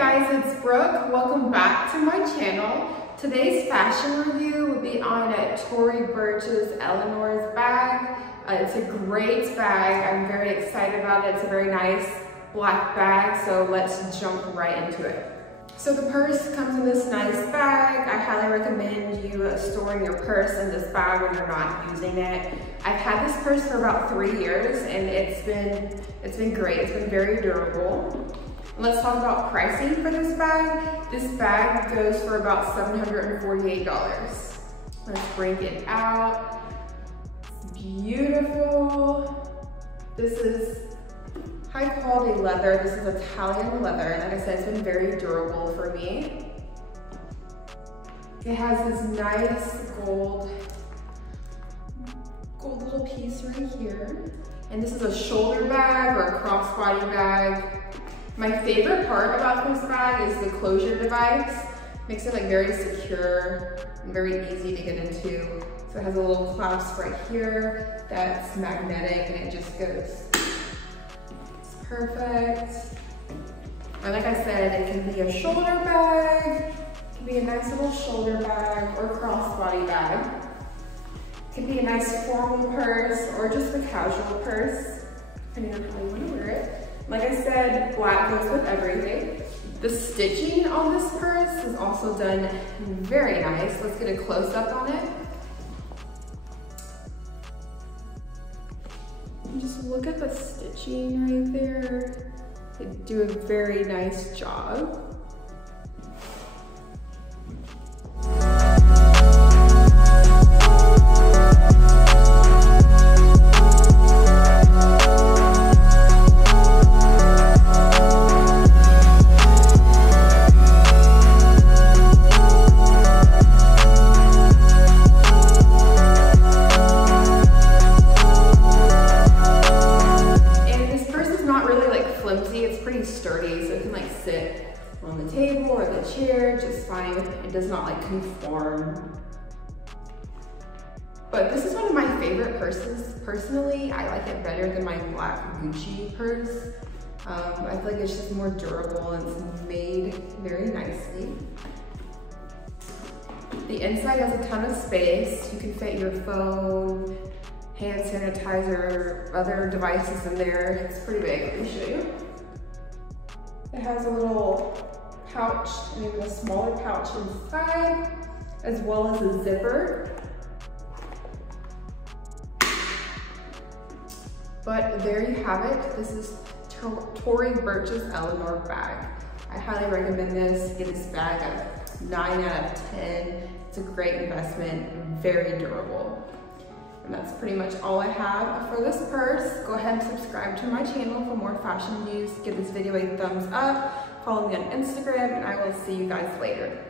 guys, it's Brooke. Welcome back to my channel. Today's fashion review will be on Tory Burch's Eleanor's bag. It's a great bag. I'm very excited about it. It's a very nice black bag, so let's jump right into it. So the purse comes in this nice bag. I highly recommend you storing your purse in this bag when you're not using it. I've had this purse for about 3 years and it's been great. It's been very durable. Let's talk about pricing for this bag. This bag goes for about $748. Let's break it out. It's beautiful. This is high quality leather. This is Italian leather. Like I said, it's been very durable for me. It has this nice gold little piece right here. And this is a shoulder bag or a crossbody bag. My favorite part about this bag is the closure device. Makes it like very secure and very easy to get into. So it has a little clasp right here that's magnetic and it just goes. It's perfect. And like I said, it can be a shoulder bag, it can be a nice little shoulder bag or crossbody bag. It can be a nice formal purse or just a casual purse, depending on how you want to wear it. Like I said, black goes with everything. The stitching on this purse is also done very nice. Let's get a close up on it. And just look at the stitching right there. They do a very nice job. It's pretty sturdy, so it can like sit on the table or the chair just fine. It does not like conform. But this is one of my favorite purses. Personally, I like it better than my black Gucci purse. I feel like it's just more durable and it's made very nicely. The inside has a ton of space. You can fit your phone, hand sanitizer, other devices in there. It's pretty big. Let me show you. It has a little pouch and even a smaller pouch inside, as well as a zipper. But there you have it. This is Tory Burch's Eleanor bag. I highly recommend this. Get this bag a 9 out of 10. It's a great investment, very durable. And that's pretty much all I have for this purse. Go ahead and subscribe to my channel for more fashion news. Give this video a thumbs up. Follow me on Instagram and I will see you guys later.